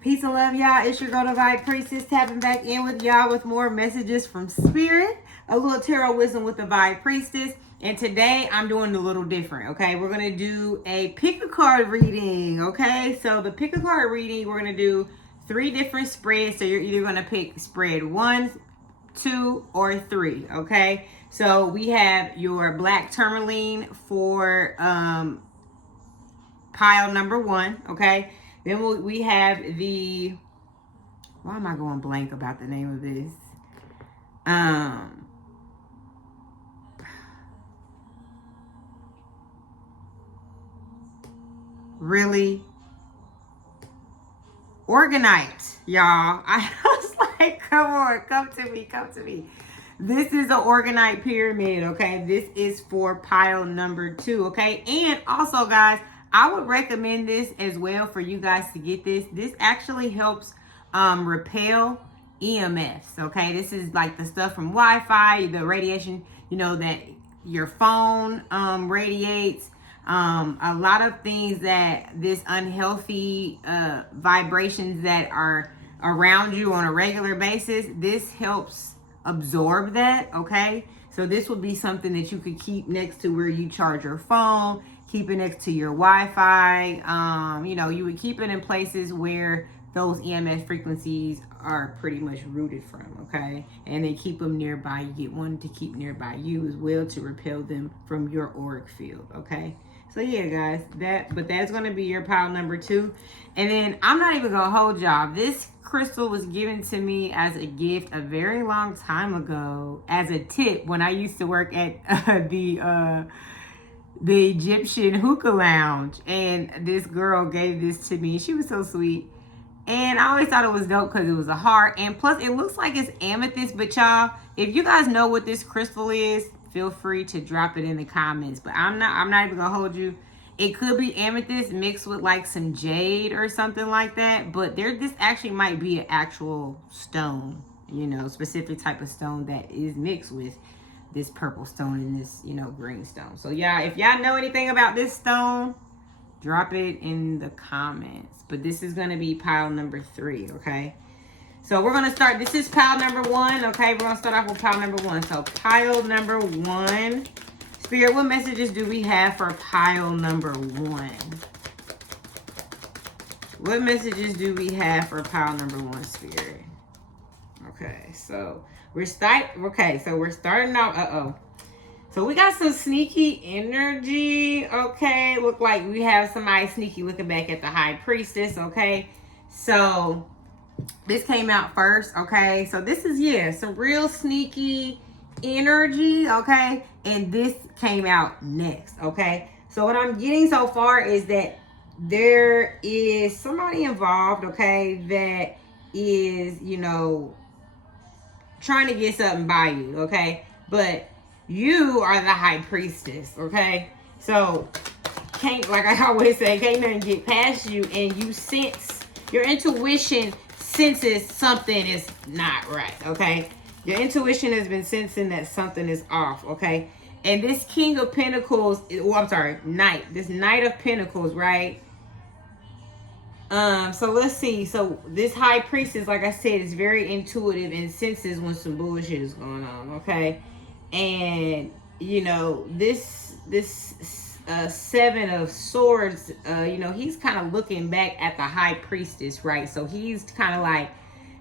Peace and love, y'all. It's your girl, the Vibe Priestess, tapping back in with y'all with more messages from Spirit. A little tarot wisdom with the Vibe Priestess. And today I'm doing a little different, okay? We're going to do a pick a card reading, okay? So the pick a card reading, we're going to do 3 different spreads. So you're either going to pick spread 1, 2, or 3, okay? So we have your black tourmaline for pile number 1, okay? Then we have the, why am I going blank about the name of this? Really? Organite, y'all. I was like, come on, come to me. This is an organite pyramid, okay? This is for pile number 2, okay? And also, guys, I would recommend this as well for you guys to get this. This actually helps repel EMFs, okay? This is like the stuff from Wi-Fi, the radiation, that your phone radiates. A lot of things that this unhealthy vibrations that are around you on a regular basis, this helps absorb that, okay? So this would be something that you could keep next to where you charge your phone, keep it next to your Wi-Fi. You would keep it in places where those EMS frequencies are pretty much rooted from, okay? And they keep them nearby. You get one to keep nearby you as well to repel them from your auric field, okay? So yeah, guys, that's going to be your pile number 2. And then I'm not even going to hold y'all. This crystal was given to me as a gift a very long time ago as a tip when I used to work at the Egyptian hookah lounge. And this girl gave this to me. She was so sweet. And I always thought it was dope because it was a heart. And plus, it looks like it's amethyst. But y'all, if you guys know what this crystal is, feel free to drop it in the comments. But I'm not even going to hold you. It could be amethyst mixed with like some jade or something like that. But this actually might be an actual stone, specific type of stone that is mixed with this purple stone and this, green stone. So yeah, if y'all know anything about this stone, drop it in the comments. But this is going to be pile number 3, okay? So we're going to start. This is pile number 1, okay? We're going to start off with pile number 1. So pile number 1. Spirit, what messages do we have for pile number 1? What messages do we have for pile number 1, Spirit? Okay, so we're starting off. So we got some sneaky energy, okay? Look like we have somebody sneaky looking back at the High Priestess, okay? So this came out first, okay? So this is, some real sneaky energy, okay? And this came out next, okay? So what I'm getting so far is that there is somebody involved, okay, that is, trying to get something by you, okay? But you are the High Priestess, okay? So, like I always say, can't nothing get past you, and you sense, your intuition senses something is not right, okay? Your intuition has been sensing that something is off, okay? And this King of Pentacles, this Knight of Pentacles, right? So let's see. So this High Priestess, like I said, is very intuitive and senses when some bullshit is going on, okay? And this 7 of Swords, he's kind of looking back at the High Priestess, right? So he's kind of like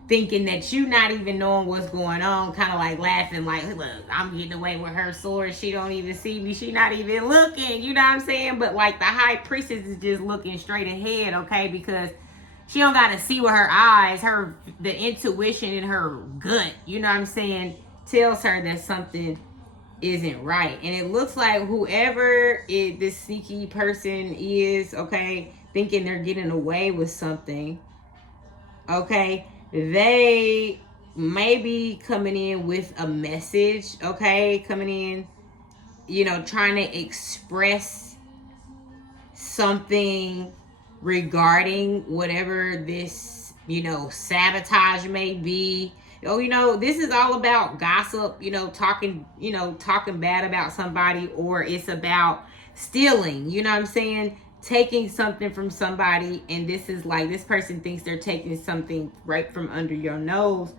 thinking that you not even knowing what's going on, kind of like laughing, like, look, I'm getting away with her sword. She don't even see me. She not even looking. You know what I'm saying? But like the High Priestess is just looking straight ahead, okay? Because she don't got to see with her eyes. The intuition in her gut, you know what I'm saying, tells her that something isn't right. And it looks like whoever this sneaky person is, okay, thinking they're getting away with something, okay, they may be coming in with a message, okay, trying to express something regarding whatever this, sabotage may be. This is all about gossip, talking bad about somebody, or it's about stealing, you know what I'm saying? taking something from somebody, and this is like, this person thinks they're taking something right from under your nose,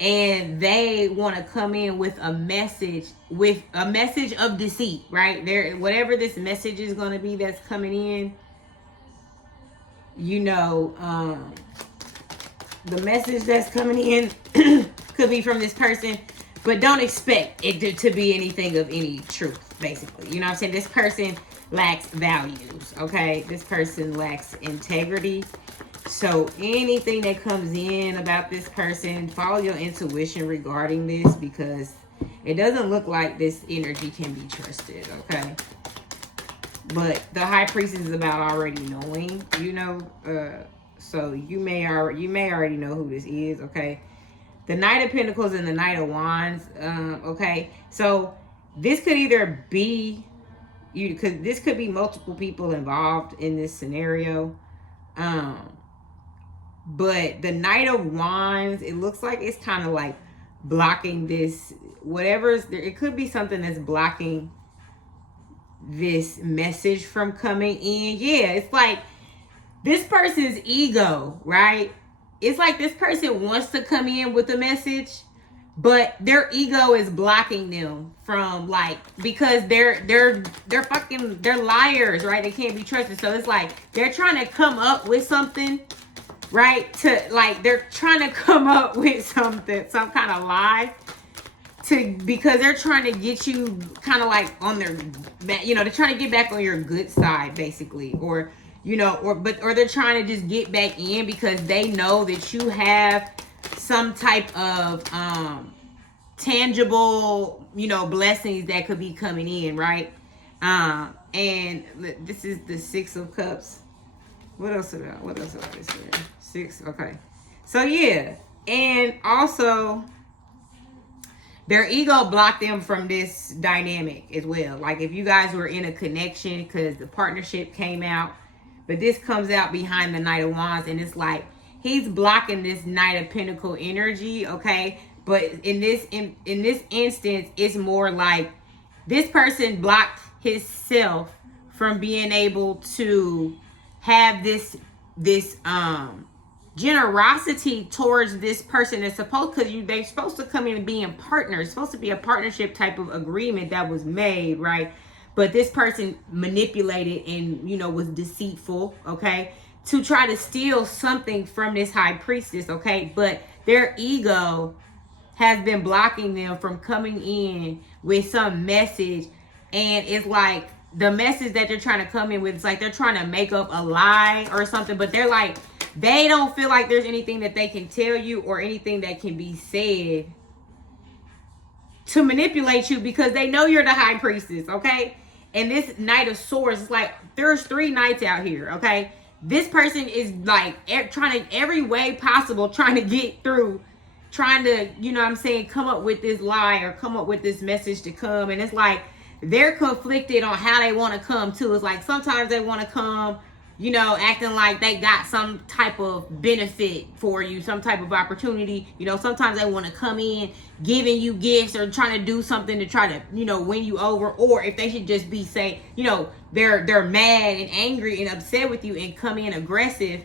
and they want to come in with a message of deceit, right? There, whatever this message is going to be that's coming in, you know, the message that's coming in could be from this person, but don't expect it to be anything of any truth, basically. You know what I'm saying? This person lacks values, okay? This person lacks integrity. So anything that comes in about this person, follow your intuition regarding this, because it doesn't look like this energy can be trusted, okay? But the high priestess is about already knowing, you know, so you may already know who this is, okay? The Knight of Pentacles and the Knight of Wands, okay? So this could either be you, because this could be multiple people involved in this scenario. But the Knight of Wands, it looks like it's kind of like blocking this, whatever's there. It could be something that's blocking this message from coming in. Yeah, it's like this person's ego, right? It's like this person wants to come in with a message, but their ego is blocking them from, like, because they're liars, right? They can't be trusted. So it's like they're trying to come up with something, right? To, like, they're trying to come up with something, some kind of lie, because they're trying to get you kind of like on their, you know, they're trying to get back on your good side, basically, or, you know, or they're trying to just get back in because they know that you have some type of tangible, you know, blessings that could be coming in, right? And this is the Six of Cups. What else about this here? Six, okay. So yeah, and also their ego blocked them from this dynamic as well. Like if you guys were in a connection, because the partnership came out, but this comes out behind the Knight of Wands, and it's like he's blocking this Knight of Pentacle energy, okay? But in this instance, it's more like this person blocked himself from being able to have this generosity towards this person that's supposed, because they're supposed to come in and being partners. It's supposed to be a partnership type of agreement that was made, right? But this person manipulated and, you know, was deceitful, okay, to try to steal something from this high priestess, okay? But their ego has been blocking them from coming in with some message, and it's like the message that they're trying to come in with, it's like they're trying to make up a lie or something, but they're like, they don't feel like there's anything that they can tell you or anything that can be said to manipulate you, because they know you're the high priestess, okay? And this Knight of Swords, it's like there's 3 knights out here, okay? This person is like trying to, every way possible, trying to get through, trying to, you know what I'm saying, come up with this lie or come up with this message to come. And it's like they're conflicted on how they want to come too. It's like sometimes they want to come, you know, acting like they got some type of benefit for you, some type of opportunity. You know, sometimes they want to come in giving you gifts or trying to do something to try to, you know, win you over. Or if they should just be, say, you know, they're mad and angry and upset with you and come in aggressive,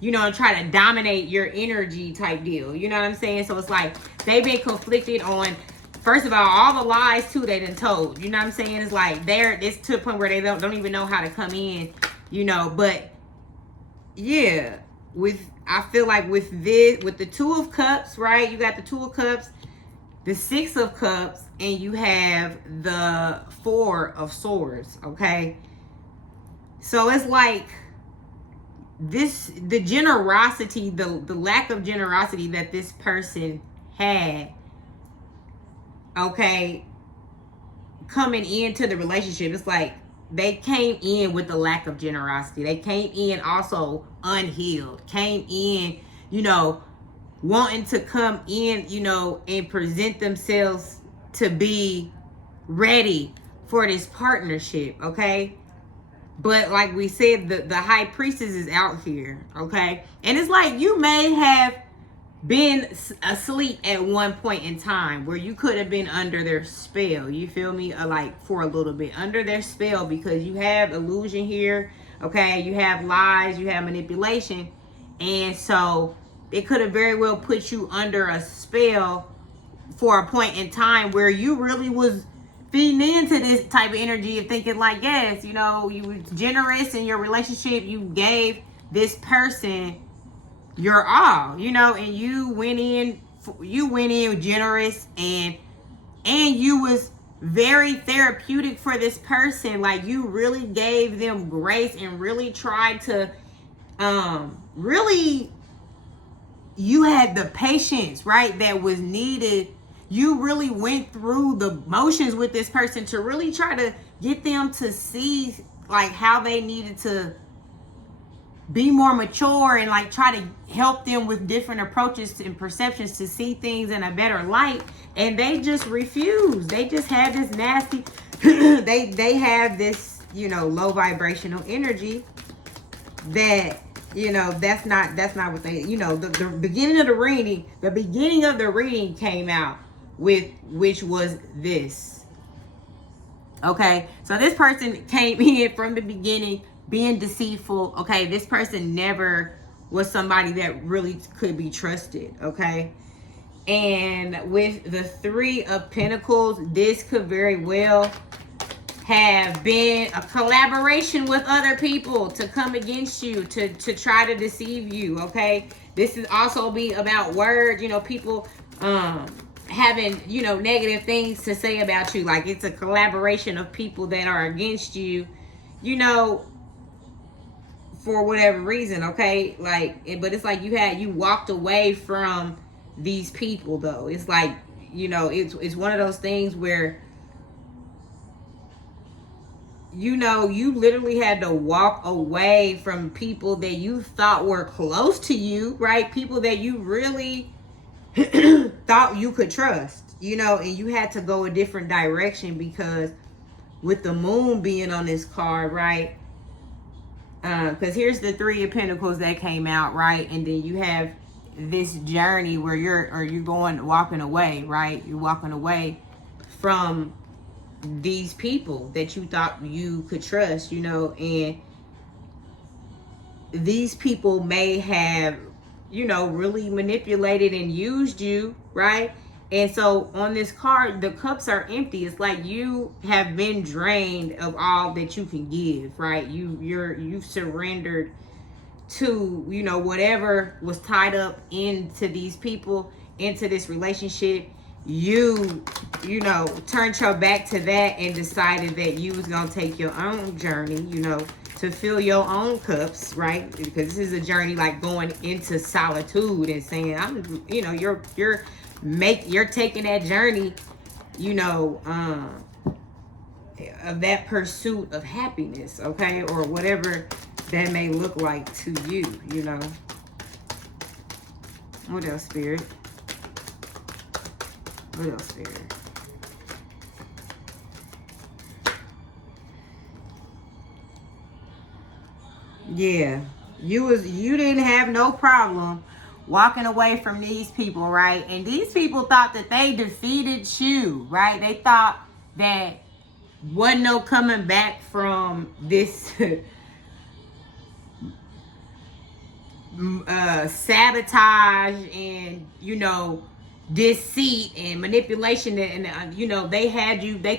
you know, and try to dominate your energy type deal. You know what I'm saying? So it's like they've been conflicted on, first of all the lies too they done told. You know what I'm saying? It's like it's to a point where they don't even know how to come in. You know, but yeah, I feel like with the Two of Cups, right? You got the Two of Cups, the Six of Cups, and you have the Four of Swords, okay? So it's like the generosity, the lack of generosity that this person had, okay, coming into the relationship, it's like they came in with the lack of generosity. They came in also unhealed. Came in, you know, wanting to come in, you know, and present themselves to be ready for this partnership, okay? But like we said, the high priestess is out here, okay? And it's like you may have been asleep at one point in time where you could have been under their spell. You feel me? Like for a little bit under their spell, because you have illusion here. Okay, you have lies, you have manipulation, and so it could have very well put you under a spell for a point in time where you really was feeding into this type of energy of thinking like, yes, you know, you were generous in your relationship, you gave this person your all, you know, and you went in generous, and you was very therapeutic for this person. Like you really gave them grace and really tried to really, you had the patience, right, that was needed. You really went through the motions with this person to really try to get them to see like how they needed to be more mature, and like try to help them with different approaches and perceptions to see things in a better light. And they just refused. They just had this nasty they have this, you know, low vibrational energy that, you know, that's not what they, you know, the beginning of the reading came out with, which was this. Okay, so this person came in from the beginning being deceitful. Okay, this person never was somebody that really could be trusted. Okay, and with the Three of Pentacles, this could very well have been a collaboration with other people to come against you, to try to deceive you. Okay, this is also be about words, you know, people having, you know, negative things to say about you. Like it's a collaboration of people that are against you, you know, for whatever reason. Okay, like, but it's like you walked away from these people though. It's like, you know, it's one of those things where, you know, you literally had to walk away from people that you thought were close to you, right? People that you really thought you could trust, you know, and you had to go a different direction, because with the moon being on this card, right? Because here's the Three of Pentacles that came out, right? And then you have this journey where you're walking away, right? You're walking away from these people that you thought you could trust, you know, and these people may have, you know, really manipulated and used you, right? And so on this card, the cups are empty. It's like you have been drained of all that you can give, right? You've surrendered to, you know, whatever was tied up into these people, into this relationship. You know, turned your back to that and decided that you was gonna take your own journey, you know, to fill your own cups, right? Because this is a journey like going into solitude and saying, I'm, you know, you're taking that journey, you know, of that pursuit of happiness, okay, or whatever that may look like to you, you know. What else, Spirit? What else, Spirit? Yeah, you didn't have no problem walking away from these people, right? And these people thought that they defeated you, right? They thought that wasn't no coming back from this sabotage and, you know, deceit and manipulation, and you know, they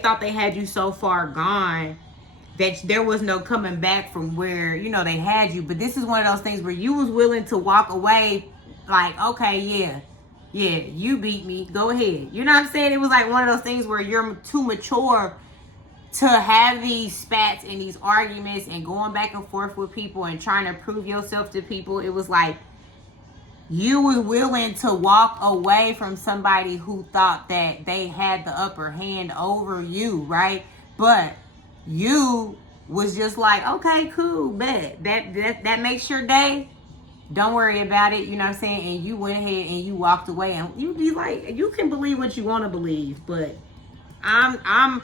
thought they had you so far gone that there was no coming back from where, you know, they had you. But this is one of those things where you was willing to walk away, like, okay, yeah, you beat me, go ahead, you know what I'm saying? It was like one of those things where you're too mature to have these spats and these arguments and going back and forth with people and trying to prove yourself to people. It was like you was willing to walk away from somebody who thought that they had the upper hand over you, right? But you was just like, okay, cool, bet. That makes your day. Don't worry about it, you know what I'm saying? And you went ahead and you walked away, and you be like, you can believe what you want to believe, but I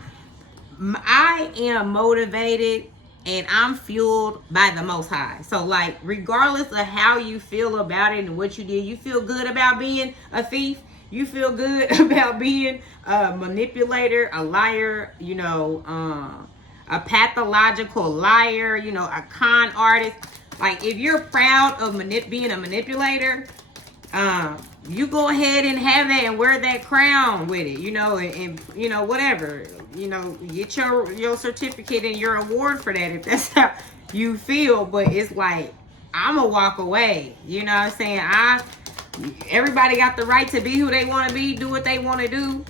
am motivated and I'm fueled by the Most High. So, like, regardless of how you feel about it and what you did, you feel good about being a thief. You feel good about being a manipulator, a liar, a pathological liar, a con artist. Like, if you're proud of being a manipulator, you go ahead and have that and wear that crown with it, and whatever, get your certificate and your award for that if that's how you feel. But it's like, I'ma walk away. You know what I'm saying? Everybody got the right to be who they want to be, do what they want to do,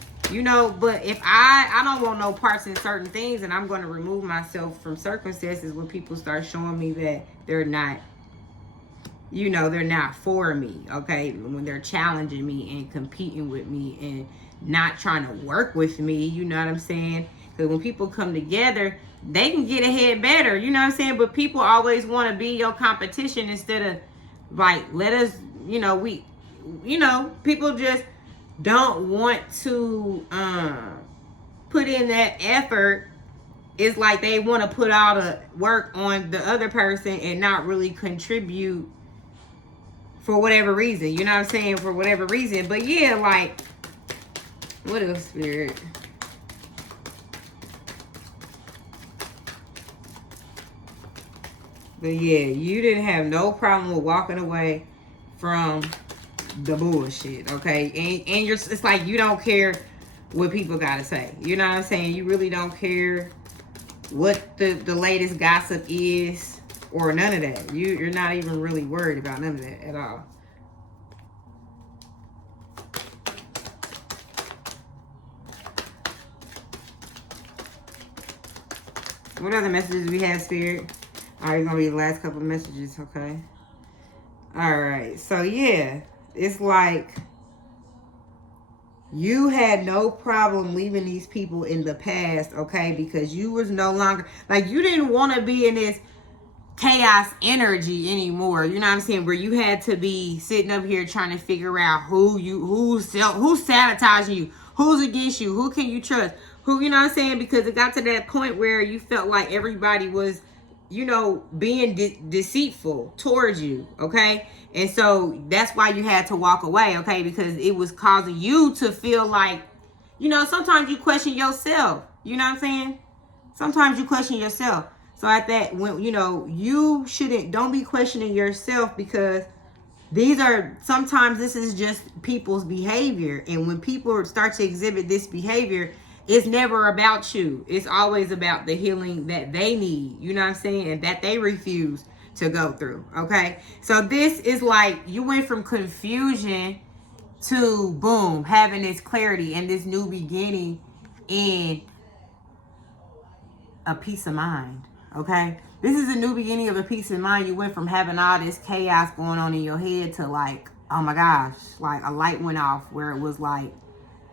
but if I don't want no parts in certain things, and I'm going to remove myself from circumstances when people start showing me that they're not for me, okay? When they're challenging me and competing with me and not trying to work with me, you know what I'm saying? Because when people come together, they can get ahead better, you know what I'm saying? But people always want to be your competition instead of, like, let us, people just don't want to put in that effort. It's like they want to put all the work on the other person and not really contribute for whatever reason, you know what I'm saying? For whatever reason. But yeah, like, what else, Spirit? But yeah, you didn't have no problem with walking away from the bullshit, okay? And it's like you don't care what people gotta say. You know what I'm saying? You really don't care what the latest gossip is or none of that. You're not even really worried about none of that at all. What other messages we have, Spirit? All right, gonna be the last couple of messages, okay? All right, so yeah, it's like you had no problem leaving these people in the past, okay? Because you was no longer, like, you didn't want to be in this chaos energy anymore. You know what I'm saying? Where you had to be sitting up here trying to figure out who's sabotaging you, who's against you, who can you trust, who, you know what I'm saying? Because it got to that point where you felt like everybody was, being deceitful towards you, okay? And so that's why you had to walk away, okay? Because it was causing you to feel like, sometimes you question yourself. You know what I'm saying? Sometimes you question yourself. So at that, when, you don't be questioning yourself, because sometimes this is just people's behavior. And when people start to exhibit this behavior, it's never about you. It's always about the healing that they need, you know what I'm saying? And that they refuse to go through, okay? So this is like, you went from confusion to, boom, having this clarity and this new beginning and a peace of mind, okay? This is a new beginning of a peace of mind. You went from having all this chaos going on in your head to, like, oh my gosh, like a light went off where it was like,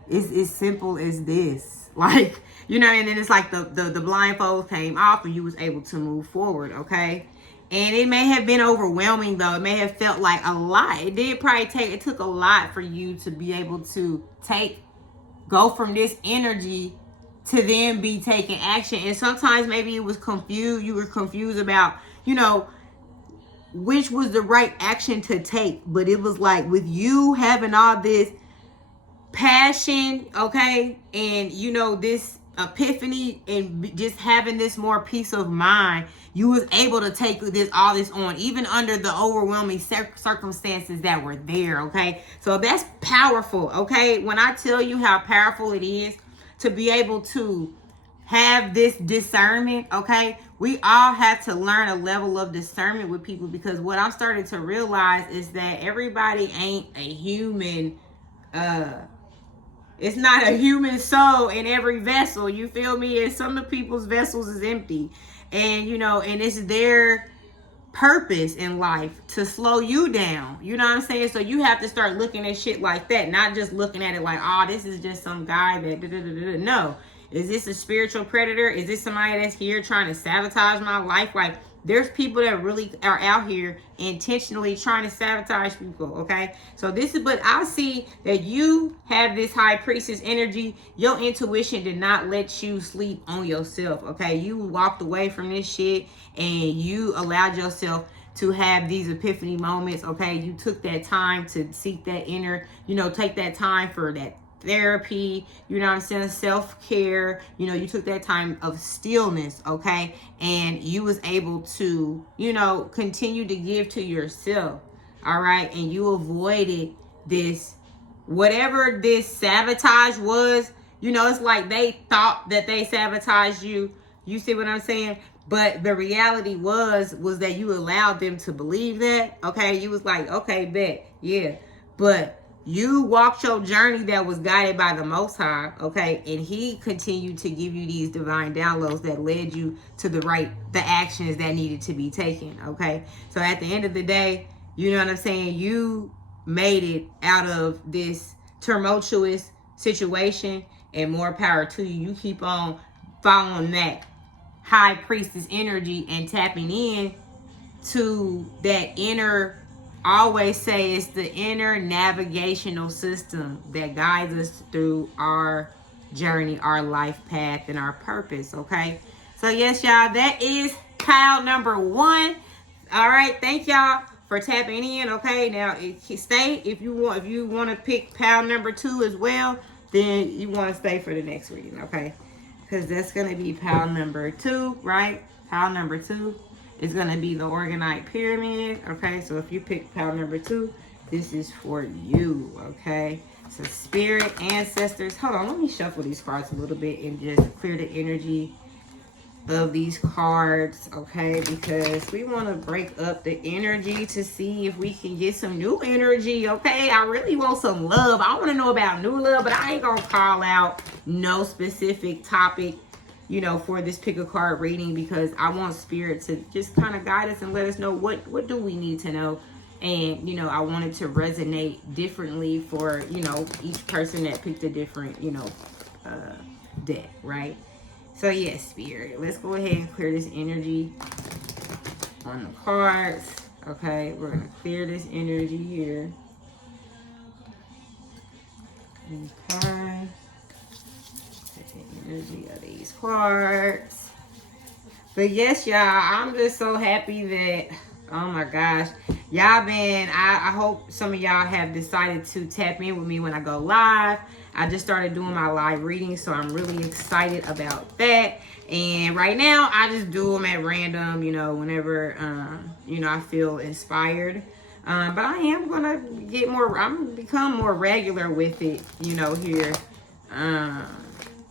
it's as simple as this. Like, and then it's like the blindfold came off and you was able to move forward, okay? And it may have been overwhelming, though. It may have felt like a lot. It took a lot for you to be able to go from this energy to then be taking action. And sometimes maybe it was confused. You were confused about, which was the right action to take. But it was like, with you having all this passion, okay, and this epiphany and just having this more peace of mind, you was able to take all this on, even under the overwhelming circumstances that were there, okay? So that's powerful, okay? When I tell you how powerful it is to be able to have this discernment, okay? We all have to learn a level of discernment with people, because what I'm starting to realize is that everybody ain't a human. It's not a human soul in every vessel, you feel me? And some of people's vessels is empty. And, and it's their purpose in life to slow you down. You know what I'm saying? So you have to start looking at shit like that, not just looking at it like, oh, this is just some guy that No. Is this a spiritual predator? Is this somebody that's here trying to sabotage my life? Like, there's people that really are out here intentionally trying to sabotage people, okay? So this is, but I see that you have this high priestess energy. Your intuition did not let you sleep on yourself, okay? You walked away from this shit and you allowed yourself to have these epiphany moments, okay? You took that time to seek that inner, take that time for that therapy, you know what I'm saying, self-care, you took that time of stillness, okay, and you was able to, continue to give to yourself, all right, and you avoided this, whatever this sabotage was, it's like they thought that they sabotaged you, you see what I'm saying, but the reality was that you allowed them to believe that, okay, you was like, okay, bet, yeah, but you walked your journey that was guided by the Most High, okay? And he continued to give you these divine downloads that led you to the actions that needed to be taken, okay? So at the end of the day, you know what I'm saying? You made it out of this tumultuous situation, and more power to you. You keep on following that high priestess energy and tapping in to that inner, I always say it's the inner navigational system that guides us through our journey, our life path, and our purpose, okay? So yes, y'all, that is pile number 1. All right, thank y'all for tapping in, okay? Now, if you want to pick pile number 2 as well, then you want to stay for the next reading, okay? Because that's going to be pile number 2, right? Pile number 2 is going to be the Organite Pyramid, okay? So if you pick pile number 2, this is for you, okay? So spirit, ancestors. Hold on, let me shuffle these cards a little bit and just clear the energy of these cards, okay? Because we want to break up the energy to see if we can get some new energy, okay? I really want some love. I want to know about new love, but I ain't going to call out no specific topic, for this pick a card reading, because I want spirit to just kind of guide us and let us know what do we need to know. And, I want it to resonate differently for, each person that picked a different, deck, right? So, yes, spirit, let's go ahead and clear this energy on the cards. Okay, we're going to clear this energy here. Okay. The energy of these cards. But yes, y'all, I'm just so happy that, oh my gosh, y'all been, I hope some of y'all have decided to tap in with me when I go live. I just started doing my live readings, so I'm really excited about that. And right now, I just do them at random, whenever, I feel inspired. But I am going to I'm going to become more regular with it,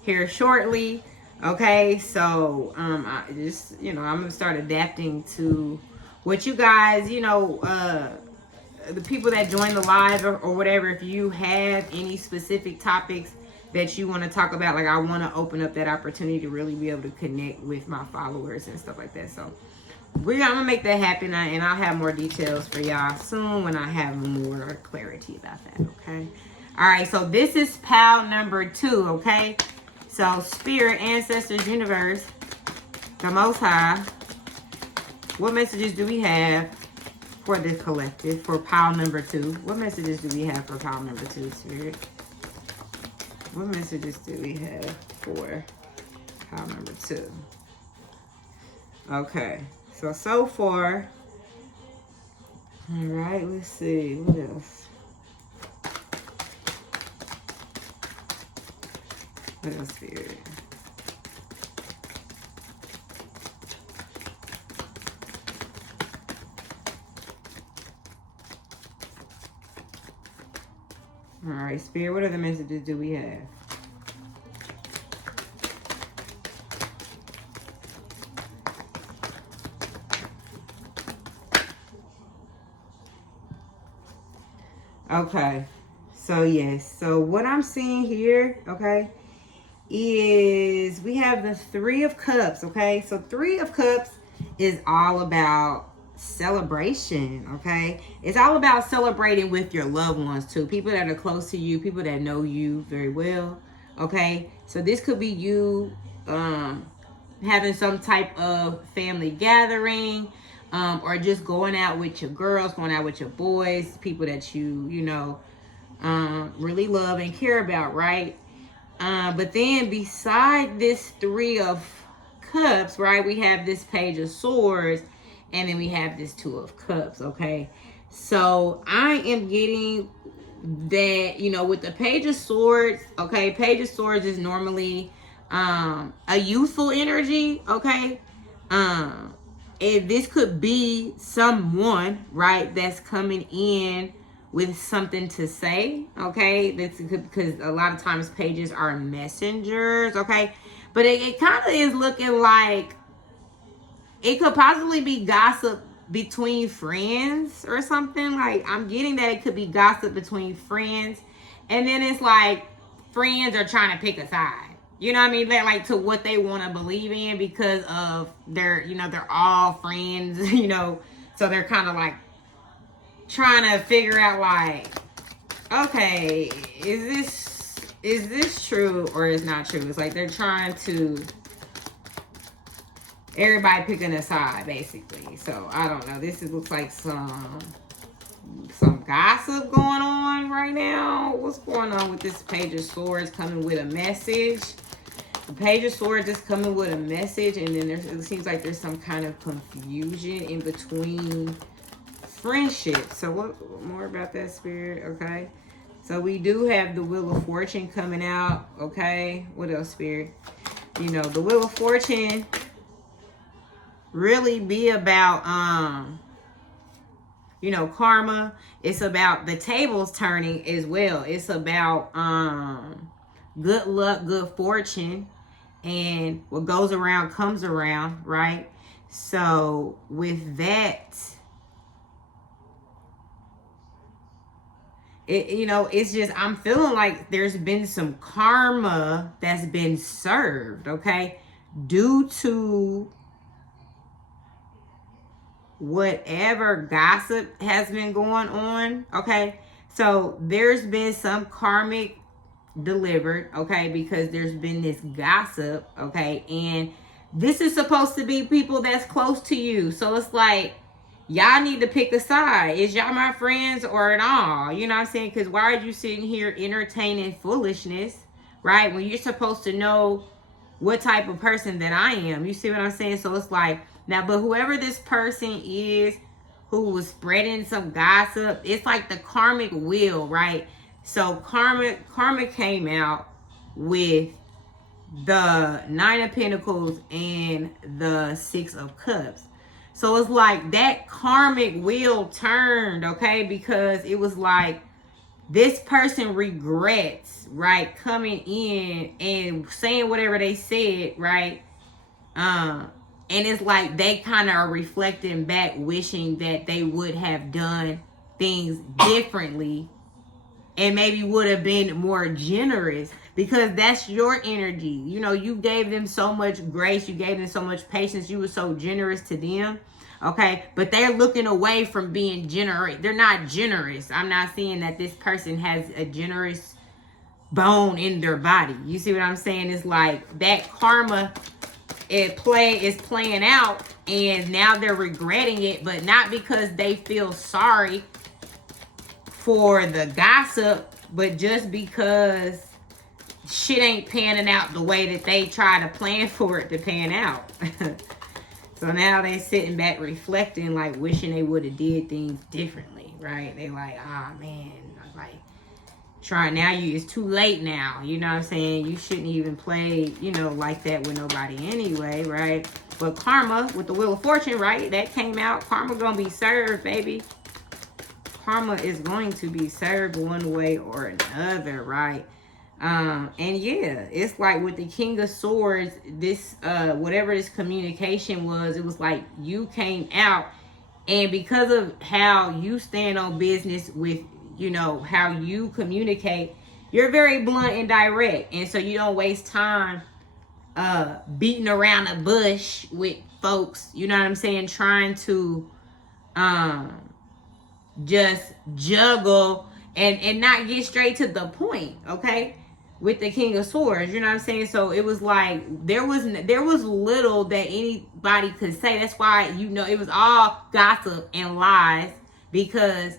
here shortly. Okay, so I just, I'm gonna start adapting to what you guys, the people that join the live or whatever. If you have any specific topics that you want to talk about, like, I want to open up that opportunity to really be able to connect with my followers and stuff like that. So I'm gonna make that happen, and I'll have more details for y'all soon when I have more clarity about that. Okay, all right, so this is pile number 2. Okay, so spirit, ancestors, universe, the Most High, what messages do we have for this collective, for pile number 2? What messages do we have for pile number 2, spirit? What messages do we have for pile number 2? Okay, so far, all right, let's see, what else? What else, spirit? All right, spirit, what other messages do we have? Okay, so yes, so what I'm seeing here, okay, is we have the 3 of Cups, okay? So 3 of Cups is all about celebration, okay? It's all about celebrating with your loved ones too. People that are close to you, people that know you very well, okay? So this could be you having some type of family gathering, or just going out with your girls, going out with your boys, people that you know, really love and care about, right? But then beside this Three of Cups, right, we have this Page of Swords, and then we have this Two of Cups, okay? So I am getting that, you know, with the Page of Swords, okay, Page of Swords is normally a youthful energy, okay? And this could be someone, right, that's coming in with something to say, okay? That's because a lot of times pages are messengers, okay? But it kind of is looking like it could possibly be gossip between friends or something. Like, I'm getting that it could be gossip between friends. And then it's like friends are trying to pick a side. You know what I mean? They're like to what they want to believe in because of their, you know, they're all friends, you know. So they're kind of like trying to figure out like, okay, is this true or is not true? It's like they're trying to everybody picking a side basically. So I don't know. This looks like some gossip going on right now. What's going on with this Page of Swords coming with a message? The Page of Swords is coming with a message, and then it seems like there's some kind of confusion in between friendship. So what more about that, Spirit? Okay. So we do have the Wheel of Fortune coming out. Okay. What else, Spirit? You know, the Wheel of Fortune really be about you know, karma. It's about the tables turning as well. It's about good luck, good fortune, and what goes around comes around, right? So with that, you know, it's just, I'm feeling like there's been some karma that's been served, okay, due to whatever gossip has been going on, okay? So there's been some karmic delivered, okay, because there's been this gossip, okay, and this is supposed to be people that's close to you. So it's like, y'all need to pick a side. Is y'all my friends or not? You know what I'm saying? Because why are you sitting here entertaining foolishness, right, when you're supposed to know what type of person that I am? You see what I'm saying? So it's like, now, but whoever this person is who was spreading some gossip, it's like the karmic wheel, right? So karma came out with the Nine of Pentacles and the Six of Cups. So it's like that karmic wheel turned, okay? Because it was like this person regrets, right, coming in and saying whatever they said, right? And it's like they kind of are reflecting back, wishing that they would have done things differently and maybe would have been more generous, because that's your energy. You know, you gave them so much grace, you gave them so much patience, you were so generous to them, okay? But they're looking away from being generous. They're not generous. I'm not saying that this person has a generous bone in their body. You see what I'm saying? It's like that karma is playing out, and now they're regretting it, but not because they feel sorry for the gossip, but just because shit ain't panning out the way that they try to plan for it to pan out. So now they sitting back reflecting, like wishing they would have did things differently, right? They like, ah, man, like trying now, it's too late now, you know what I'm saying? You shouldn't even play, you know, like that with nobody anyway, right? But karma with the Wheel of Fortune, right, that came out. Karma gonna be served, baby. Karma is going to be served one way or another, right? And yeah, it's like with the King of Swords, this whatever this communication was, it was like you came out, and because of how you stand on business with, you know, how you communicate, you're very blunt and direct, and so you don't waste time beating around the bush with folks, you know what I'm saying, trying to just juggle and not get straight to the point, okay? with the King of Swords. You know what I'm saying? So it was like there was little that anybody could say. That's why, you know, it was all gossip and lies, because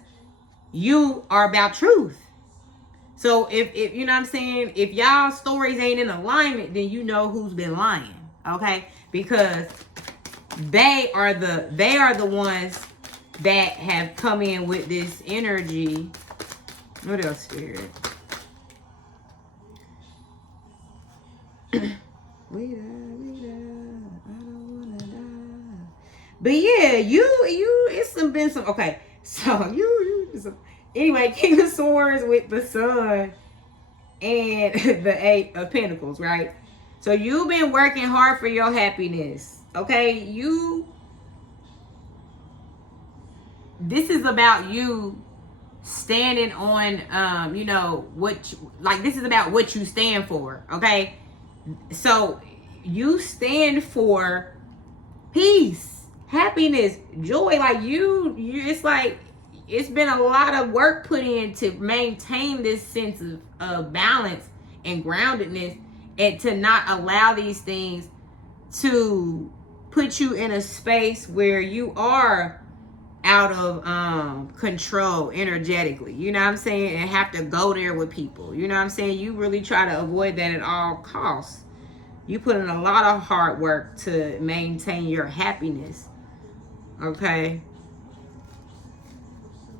you are about truth. So if you know what I'm saying, if y'all stories ain't in alignment, then you know who's been lying, okay? Because they are the ones that have come in with this energy. What else, Spirit? We die, I don't wanna die. But yeah, it's been some, okay. So anyway, King of Swords with the Sun and the Eight of Pentacles, right? So you've been working hard for your happiness, okay? This is about you standing on, you know, this is about what you stand for, okay? So you stand for peace, happiness, joy. Like you it's like it's been a lot of work put in to maintain this sense of balance and groundedness, and to not allow these things to put you in a space where you are out of control energetically, you know what I'm saying, and have to go there with people, you know what I'm saying. You really try to avoid that at all costs. You put in a lot of hard work to maintain your happiness, okay?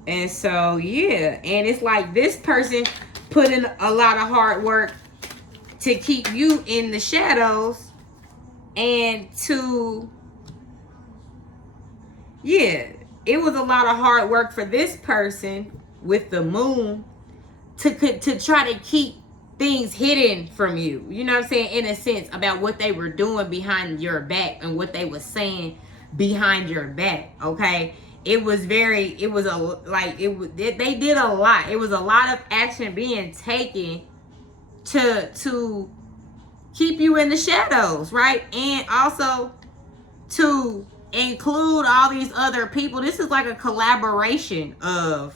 And so yeah, and it's like this person put in a lot of hard work to keep you in the shadows, and to, yeah, it was a lot of hard work for this person with the Moon to try to keep things hidden from you. You know what I'm saying? In a sense, about what they were doing behind your back and what they were saying behind your back. Okay. They did a lot. It was a lot of action being taken to keep you in the shadows, right? And also to include all these other people. This is like a collaboration of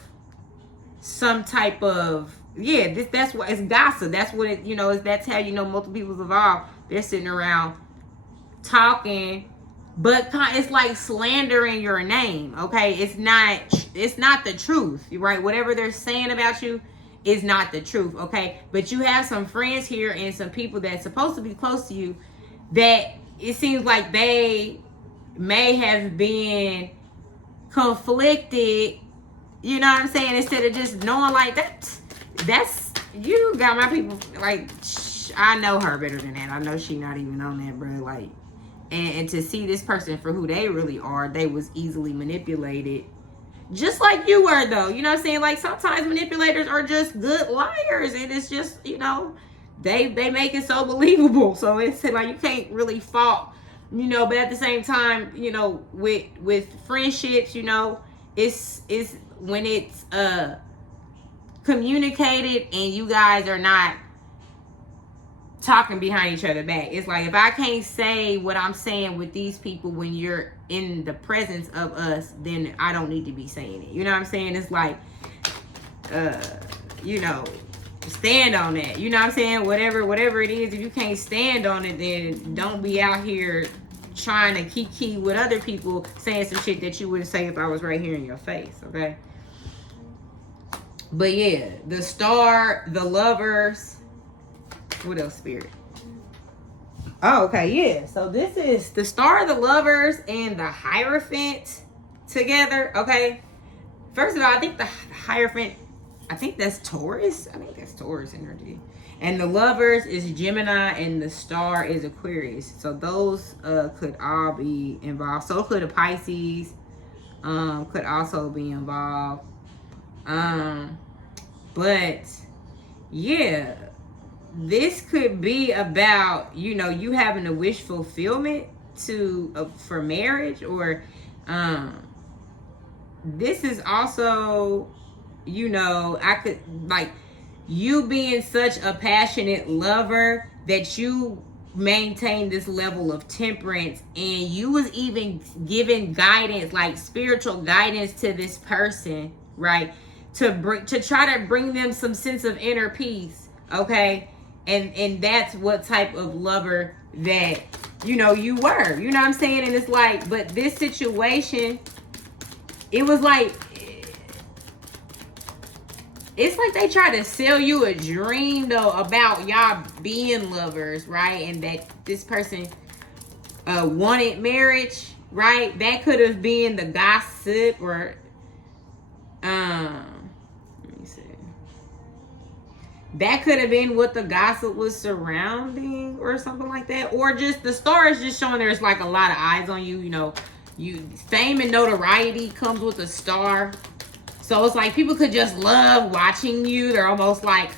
some type of, yeah, that's what it's gossip. That's what it, you know, that's how you know multiple people's involved. They're sitting around talking, but it's like slandering your name, okay? It's not the truth, right? Whatever they're saying about you is not the truth, okay? But you have some friends here and some people that's supposed to be close to you that it seems like they may have been conflicted, you know what I'm saying, instead of just knowing like that's you got my people, like, I know her better than that. I know she not even on that, bro. Like, and to see this person for who they really are, they was easily manipulated, just like you were, though. You know what I'm saying? Like, sometimes manipulators are just good liars, and it's just, you know, they make it so believable. So it's like you can't really fault, you know. But at the same time, you know, with friendships, you know, it's when it's communicated and you guys are not talking behind each other back. It's like, if I can't say what I'm saying with these people when you're in the presence of us, then I don't need to be saying it. You know what I'm saying? It's like, you know, stand on that. You know what I'm saying? Whatever it is, if you can't stand on it, then don't be out here trying to kiki with other people saying some shit that you wouldn't say if I was right here in your face, okay? But yeah, the Star, the Lovers. What else, Spirit? Oh, okay, yeah. So this is the Star, the Lovers, and the Hierophant together, okay? First of all, I think the Hierophant, I think that's Taurus. I think that's Taurus energy. And the Lovers is Gemini, and the Star is Aquarius. So those could all be involved. So could a Pisces could also be involved. But yeah, this could be about, you know, you having a wish fulfillment for marriage, or this is also, you know, I could, like, you being such a passionate lover that you maintain this level of temperance, and you was even giving guidance, like spiritual guidance, to this person, right? To try to bring them some sense of inner peace, okay? And that's what type of lover that, you know, you were. You know what I'm saying? And it's like, but this situation, it was like, it's like they try to sell you a dream though about y'all being lovers, right? And that this person wanted marriage, right? That could have been the gossip, or let me see. That could have been what the gossip was surrounding, or something like that. Or just the stars just showing there's like a lot of eyes on you. You know, you fame and notoriety comes with a star. So it's like people could just love watching you. They're almost like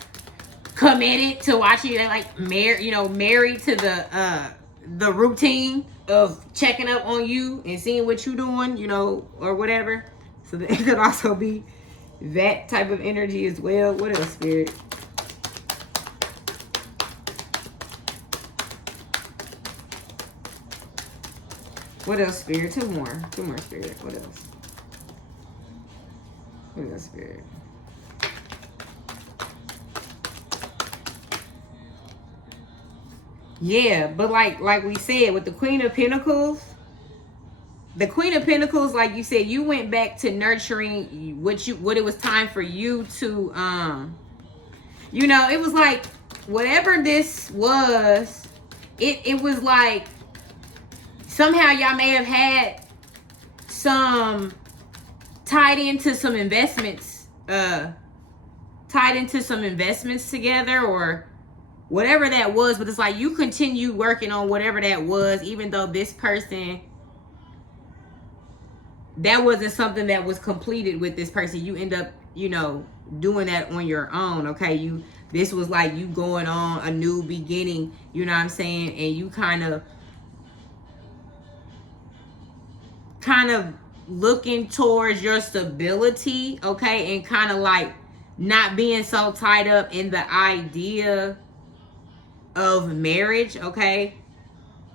committed to watching you. They're like married to the routine of checking up on you and seeing what you're doing, you know, or whatever. So it could also be that type of energy as well. What else, Spirit? What else, Spirit? Two more, Spirit. What else? What else, Spirit? Yeah, but like we said, with the Queen of Pentacles, like you said, you went back to nurturing what it was time for you to you know, it was like whatever this was, it was like somehow y'all may have had some tied into some investments together, or whatever that was. But it's like you continue working on whatever that was, even though this person, that wasn't something that was completed with this person. You end up, you know, doing that on your own. Okay, this was like you going on a new beginning, you know what I'm saying? And you kind of looking towards your stability, okay, and kind of like not being so tied up in the idea of marriage, okay?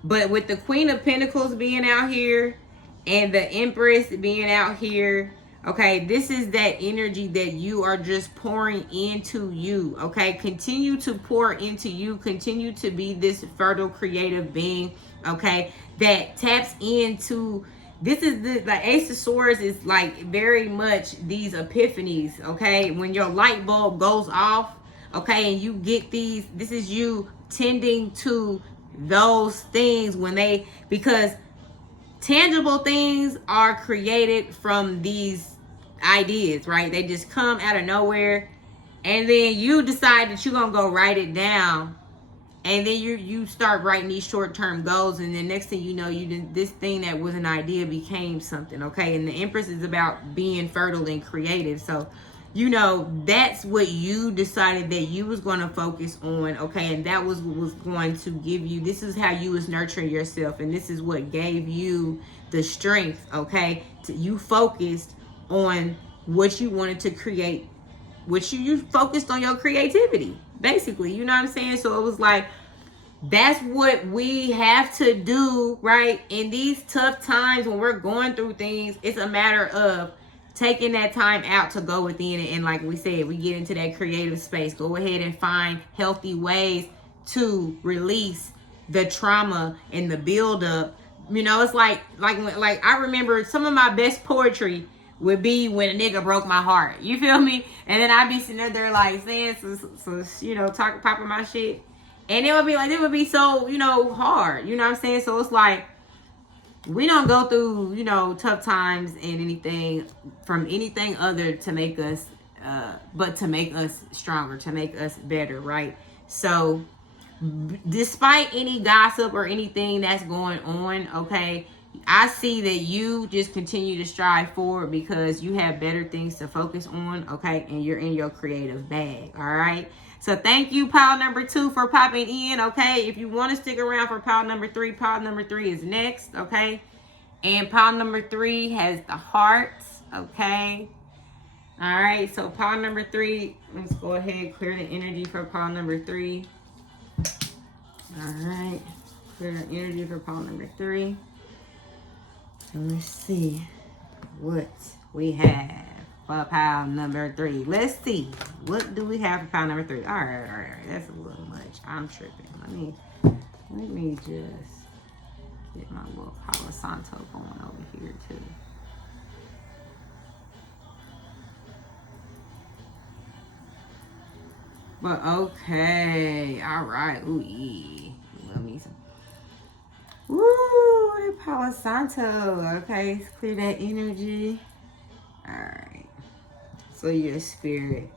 But with the Queen of Pentacles being out here and the Empress being out here, okay, this is that energy that you are just pouring into you, okay? Continue to pour into you. Continue to be this fertile, creative being, okay, that taps into, this is the Ace of Swords is like very much these epiphanies, okay? When your light bulb goes off, okay, and you get these, this is you tending to those things because tangible things are created from these ideas, right? They just come out of nowhere, and then you decide that you're gonna go write it down, and then you start writing these short-term goals, and then next thing you know, this thing that was an idea became something, okay? And the Empress is about being fertile and creative. So you know, that's what you decided that you was going to focus on, okay? And that was what was going to give you, this is how you was nurturing yourself, and this is what gave you the strength, okay? You focused on what you wanted to create, which you focused on your creativity, basically, you know what I'm saying? So it was like, that's what we have to do, right? In these tough times when we're going through things, it's a matter of taking that time out to go within it. And like we said, we get into that creative space. Go ahead and find healthy ways to release the trauma and the buildup. You know, it's like I remember some of my best poetry would be when a nigga broke my heart. You feel me? And then I'd be sitting there like saying some you know, popping my shit. And it would be so, you know, hard. You know what I'm saying? So it's like, we don't go through, you know, tough times and anything from anything other to make us, but to make us stronger, to make us better, right? So despite any gossip or anything that's going on, okay, I see that you just continue to strive forward because you have better things to focus on, okay, and you're in your creative bag, all right? So thank you, pile number 2, for popping in, okay? If you want to stick around for pile number 3 is next, okay? And pile number 3 has the hearts, okay? All right, so pile number 3, let's go ahead and clear the energy for pile number 3. All right, clear the energy for pile number 3. And let's see what we have for pile number 3. Let's see. What do we have for pile number 3? All right. That's a little much. I'm tripping. Let me just get my little Palo Santo going over here too. But okay. All right. Ooh, yeah. Love me some. Woo, the Palo Santo. Okay, let's clear that energy. All right. So your spirit.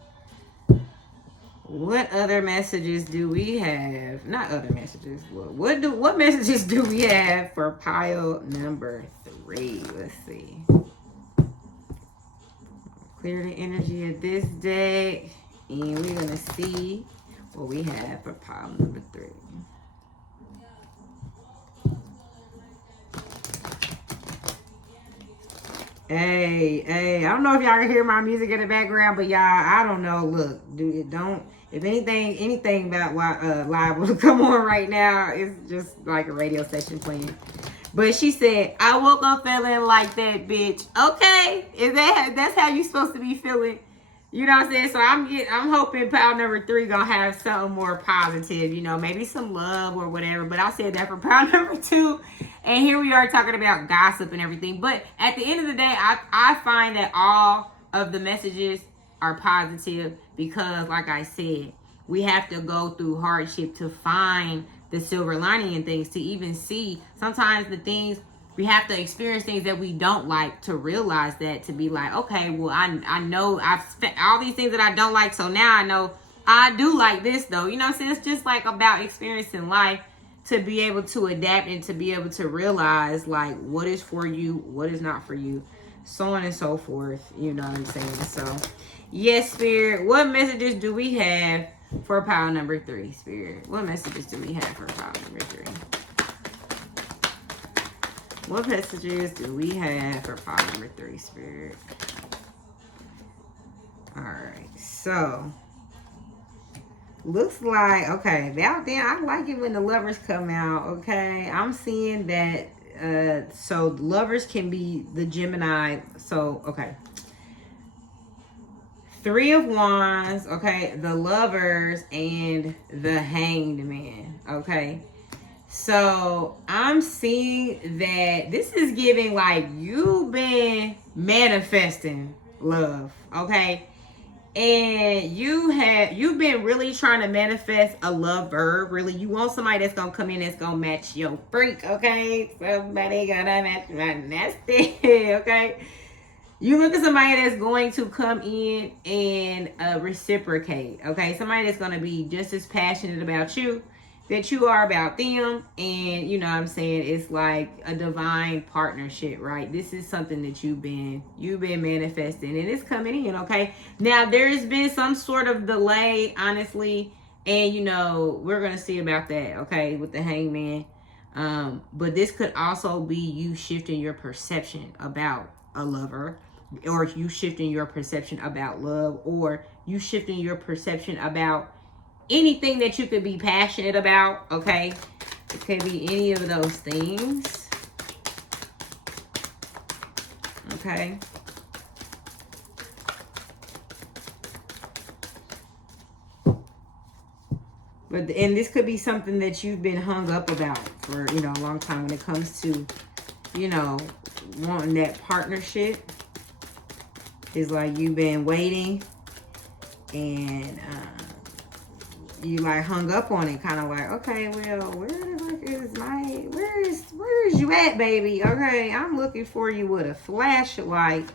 What other messages do we have? Not other messages. What messages do we have for pile number 3? Let's see. Clear the energy of this deck. And we're going to see what we have for pile number 3. Hey, I don't know if y'all can hear my music in the background, but y'all, I don't know. Look, if anything about liable to come on right now, it's just like a radio station playing. But she said, I woke up feeling like that, bitch. Okay, that's how you supposed to be feeling? You know what I'm saying? So I'm hoping pile number 3 gonna have something more positive, maybe some love or whatever. But I said that for pile number 2. And here we are talking about gossip and everything. But at the end of the day, I find that all of the messages are positive because, like I said, we have to go through hardship to find the silver lining in things, to even see sometimes the things. We have to experience things that we don't like to realize that, to be like, okay, well, I know I've spent all these things that I don't like, so now I know I do like this, though. You know what I'm saying? It's just like about experiencing life, to be able to adapt and to be able to realize, like, what is for you, what is not for you, so on and so forth. You know what I'm saying? So, yes, Spirit, what messages do we have for pile number 3, Spirit? What messages do we have for pile number 3? What messages do we have for pile number 3, Spirit? Alright, so looks like, okay, Valentine, I like it when the lovers come out, okay? I'm seeing that, so lovers can be the Gemini, so, okay. 3 of Wands, okay, the lovers, and the Hanged Man, okay? So I'm seeing that this is giving like you've been manifesting love, okay? And you've been really trying to manifest a lover. Really, you want somebody that's gonna come in that's gonna match your freak, okay? Somebody gonna match my nasty, okay? You look at somebody that's going to come in and reciprocate, okay? Somebody that's gonna be just as passionate about you that you are about them. And you know what I'm saying, it's like a divine partnership, right? This is something that you've been manifesting, and it's coming in, okay? Now there's been some sort of delay, honestly, and we're gonna see about that, okay, with the Hangman. But this could also be you shifting your perception about a lover, or you shifting your perception about love, or you shifting your perception about anything that you could be passionate about, okay? It could be any of those things, okay? And this could be something that you've been hung up about for, a long time when it comes to, wanting that partnership. It's like you've been waiting and, you like hung up on it, kind of like, okay, well, where is you at, baby? Okay, I'm looking for you with a flashlight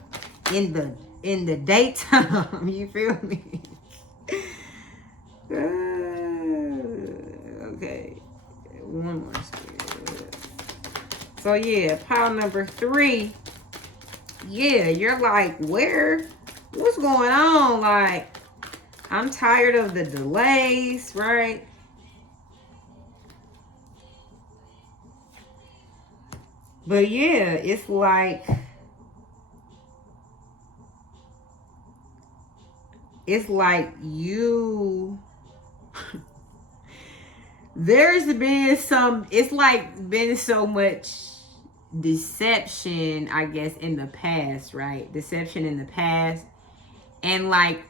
in the daytime. You feel me? Okay, one more spirit. So yeah, pile number 3. Yeah, you're like, what's going on? Like, I'm tired of the delays, right? But yeah, it's like you there's been so much deception, I guess, in the past, right? Deception in the past. And like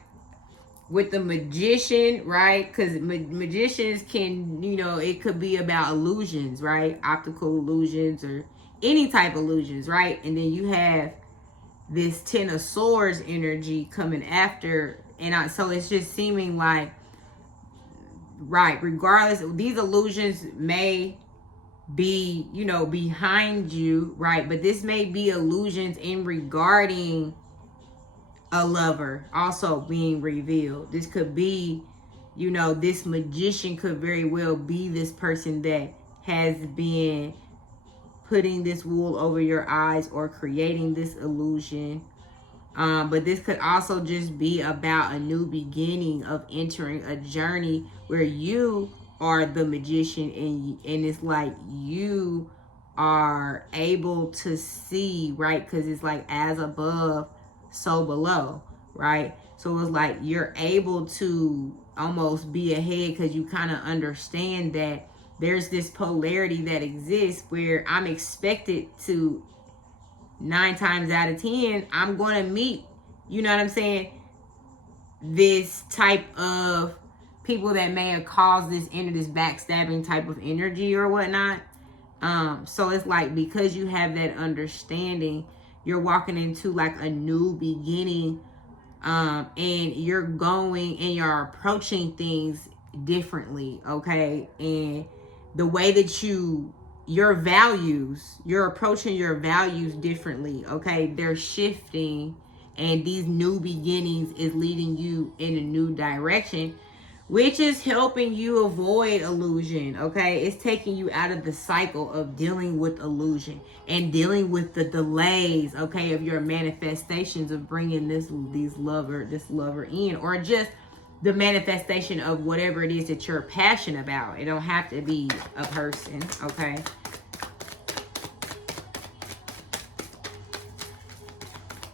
with the magician, right? Because magicians can, you know, it could be about illusions, right? Optical illusions or any type of illusions, right? And then you have this Ten of Swords energy coming after. So it's just seeming like, right, regardless, these illusions may be, you know, behind you, right? But this may be illusions in regarding a lover also being revealed. This could be, you know, this magician could very well be this person that has been putting this wool over your eyes or creating this illusion. But this could also just be about a new beginning of entering a journey where you are the magician, and it's like you are able to see, right? Because it's like as above, so below, right? So it's like you're able to almost be ahead because you kind of understand that there's this polarity that exists where I'm expected to 9 times out of 10, I'm going to meet, you know what I'm saying, this type of people that may have caused this this backstabbing type of energy or whatnot. So it's like because you have that understanding, you're walking into like a new beginning, and you're going and you're approaching things differently, okay? And the way that your values, you're approaching your values differently, okay? They're shifting, and these new beginnings is leading you in a new direction, which is helping you avoid illusion, okay? It's taking you out of the cycle of dealing with illusion and dealing with the delays, okay, of your manifestations of bringing this lover in, or just the manifestation of whatever it is that you're passionate about. It don't have to be a person, okay?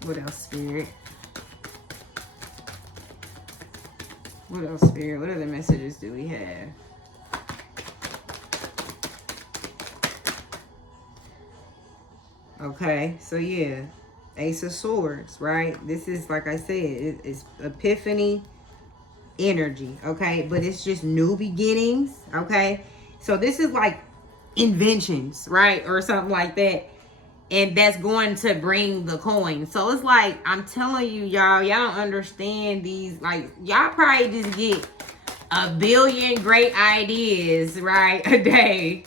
What else, Spirit? What else, Spirit? What other messages do we have? Okay, so yeah, Ace of Swords, right? This is, like I said, it's epiphany energy, okay? But it's just new beginnings, okay? So this is like inventions, right? Or something like that. And that's going to bring the coin. So it's like, I'm telling you, y'all don't understand these. Like, y'all probably just get a billion great ideas, right, a day.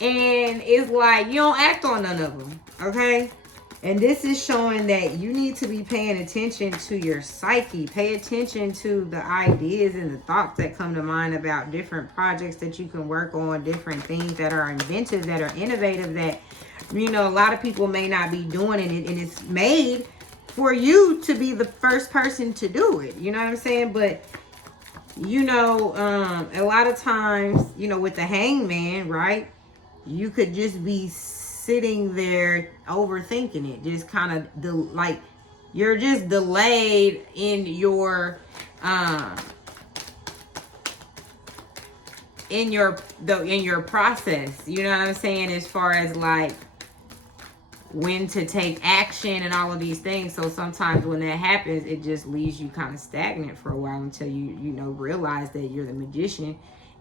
And it's like, you don't act on none of them, okay? And this is showing that you need to be paying attention to your psyche. Pay attention to the ideas and the thoughts that come to mind about different projects that you can work on, different things that are inventive, that are innovative, that, you know, a lot of people may not be doing it. And it's made for you to be the first person to do it. You know what I'm saying? But, you know, a lot of times, you know, with the hangman, right? You could just be sitting there overthinking it, just kind of like you're just delayed in your in your process, you know what I'm saying, as far as like when to take action and all of these things. So sometimes when that happens, it just leaves you kind of stagnant for a while until you know, realize that you're the magician,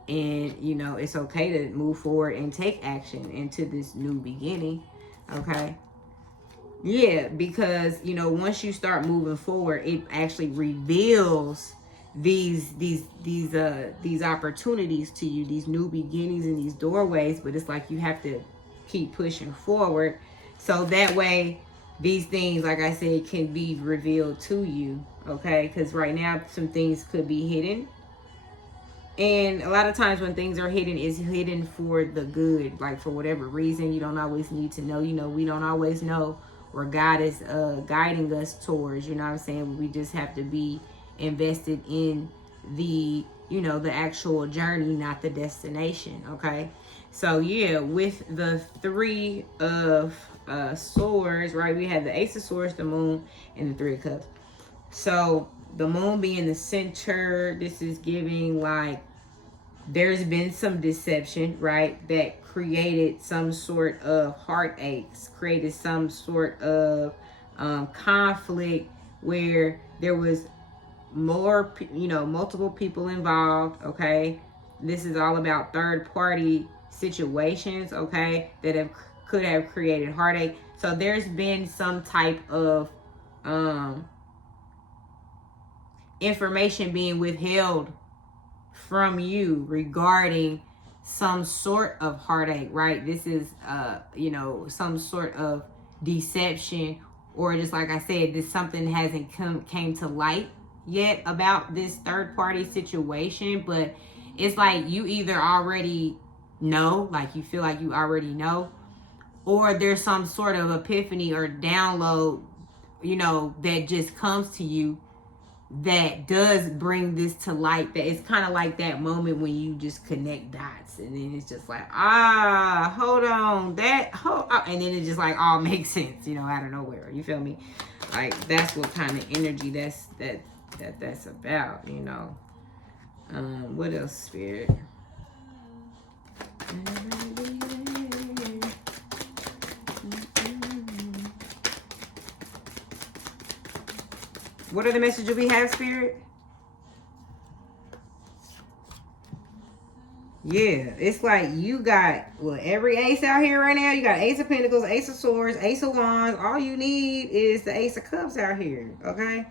and you know, it's okay to move forward and take action into this new beginning, okay? Yeah, because you know, once you start moving forward, it actually reveals these opportunities to you, these new beginnings and these doorways. But it's like you have to keep pushing forward, so that way these things, like I said, can be revealed to you, okay? Because right now some things could be hidden, and a lot of times when things are hidden, it's hidden for the good, like for whatever reason. You don't always need to know. You know, we don't always know where God is guiding us towards, you know what I'm saying? We just have to be invested in the, you know, the actual journey, not the destination, okay? So yeah, with the Three of Swords, right? We have the Ace of Swords, the Moon, and the Three of Cups. So the Moon being the center, this is giving like there's been some deception, right? That created some sort of heartaches, created some sort of conflict where there was more, multiple people involved, okay? This is all about third party situations, okay, that could have created heartache. So there's been some type of information being withheld from you regarding some sort of heartache, right? This is some sort of deception, or just like I said, this something hasn't came to light yet about this third party situation, but it's like you either already know, like you feel like you already know, or there's some sort of epiphany or download, that just comes to you that does bring this to light. That it's kind of like that moment when you just connect dots, and then it's just like, hold on, and then it just like all makes sense, out of nowhere. You feel me? Like that's what kind of energy that's about, what else, Spirit? What are the messages we have, Spirit? Yeah, it's like you got, every ace out here right now. You got Ace of Pentacles, Ace of Swords, Ace of Wands. All you need is the Ace of Cups out here, okay?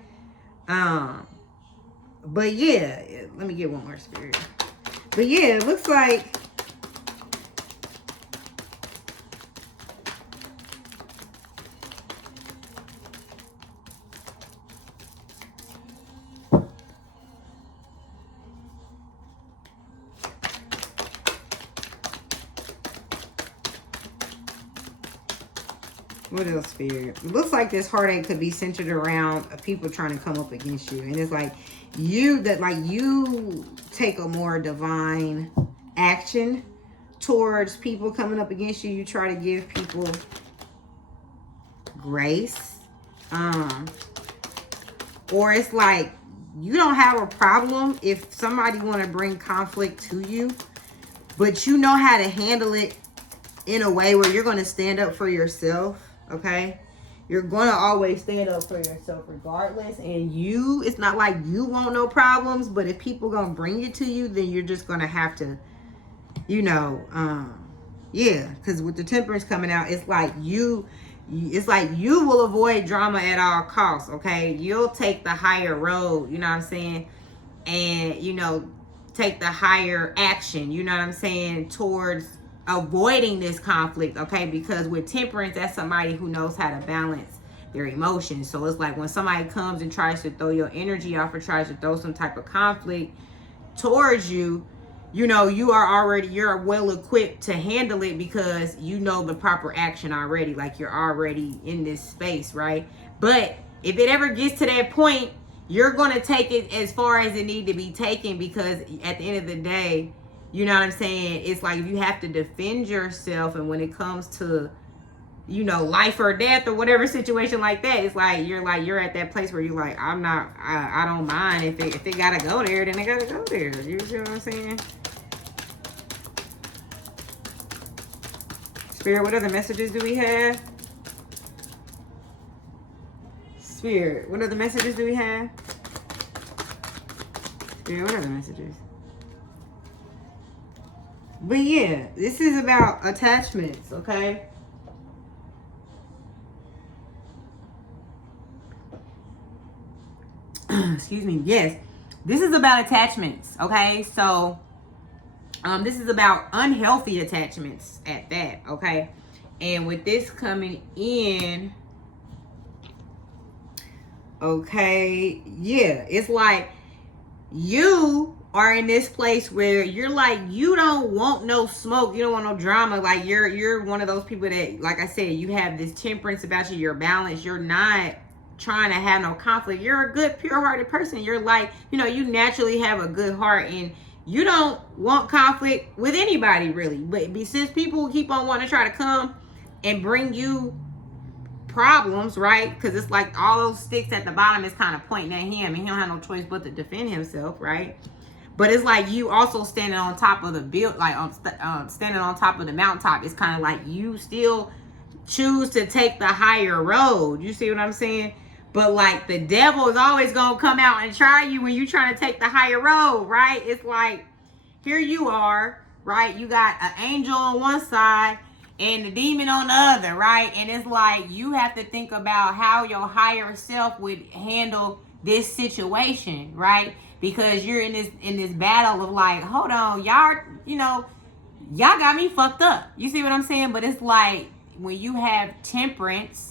But yeah, let me get one more, Spirit. But yeah, it looks like what else, Spirit? It looks like this heartache could be centered around people trying to come up against you. And it's like you take a more divine action towards people coming up against you. You try to give people grace. Or it's like you don't have a problem if somebody want to bring conflict to you, but you know how to handle it in a way where you're going to stand up for yourself. Okay, you're gonna always stand up for yourself regardless, and it's not like you want no problems, but if people gonna bring it to you, then you're just gonna have to, because with the Temperance coming out, it's like you will avoid drama at all costs. Okay, you'll take the higher road, you know what I'm saying, and take the higher action, you know what I'm saying, towards avoiding this conflict, okay? Because with Temperance, that's somebody who knows how to balance their emotions. So it's like when somebody comes and tries to throw your energy off or tries to throw some type of conflict towards you, you're well equipped to handle it because you know the proper action already. Like you're already in this space, right? But if it ever gets to that point, you're going to take it as far as it need to be taken, because at the end of the day, you know what I'm saying? It's like if you have to defend yourself, and when it comes to, life or death or whatever situation like that, it's like you're at that place where you're like, I don't mind if it gotta go there, then it gotta go there. You see what I'm saying? Spirit, what other messages do we have? Spirit, what other messages do we have? Spirit, what other messages? But yeah, this is about attachments, okay? Excuse me. Yes, this is about attachments, okay? So, this is about unhealthy attachments at that, okay? And with this coming in, okay, yeah, it's like you are in this place where you're like, you don't want no smoke, you don't want no drama. Like you're one of those people that, like I said, you have this temperance about you, you're balanced, you're not trying to have no conflict. You're a good, pure-hearted person. You're like, you naturally have a good heart, and you don't want conflict with anybody really. But since people keep on wanting to try to come and bring you problems, right? Because it's like all those sticks at the bottom is kind of pointing at him, and he don't have no choice but to defend himself, right? But it's like you also standing on top of the standing on top of the mountaintop. It's kind of like you still choose to take the higher road. You see what I'm saying? But like the devil is always going to come out and try you when you're trying to take the higher road, right? It's like, here you are, right? You got an angel on one side and the demon on the other, right? And it's like you have to think about how your higher self would handle this situation, right? Because you're in this battle of like, hold on, y'all, y'all got me fucked up. You see what I'm saying? But it's like when you have temperance,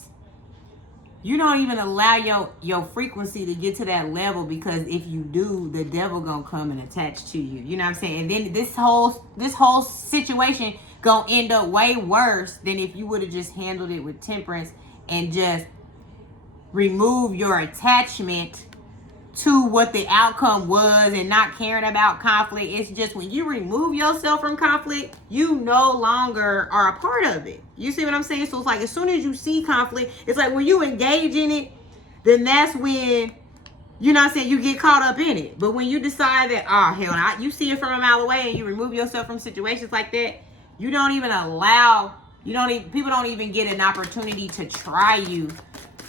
you don't even allow your frequency to get to that level, because if you do, the devil gonna come and attach to you. You know what I'm saying? And then this whole situation gonna end up way worse than if you would have just handled it with temperance and just remove your attachment to what the outcome was and not caring about conflict. It's just when you remove yourself from conflict, you no longer are a part of it. You see what I'm saying? So it's like as soon as you see conflict, it's like when you engage in it, then that's when, you know what I'm saying, you get caught up in it. But when you decide that, oh hell, you see it from a mile away and you remove yourself from situations like that, you don't even allow, people don't even get an opportunity to try you,